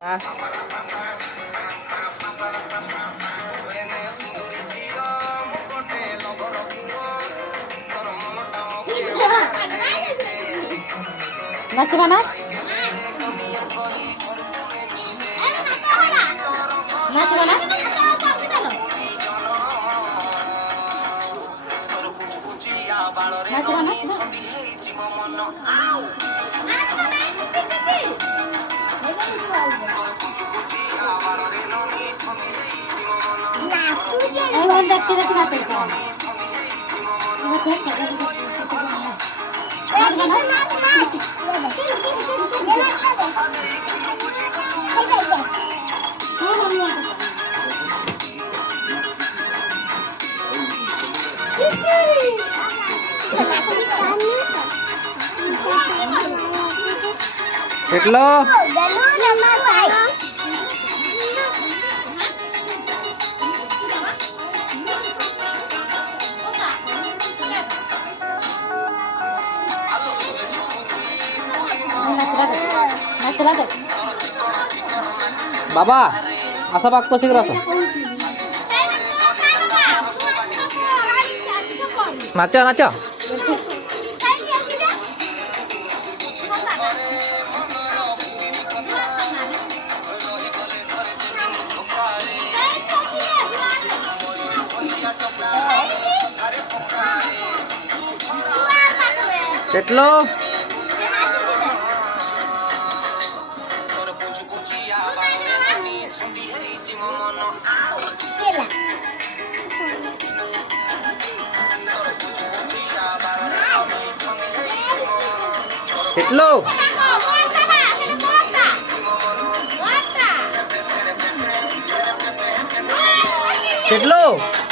Ah. নাচবা না নাচবা না নাচবা নাচবা দেখতে দেখতে নাচে કેટલો बाबा असा बाग कसे करायचं नाच नाच કેટલો કેટલો કેટલો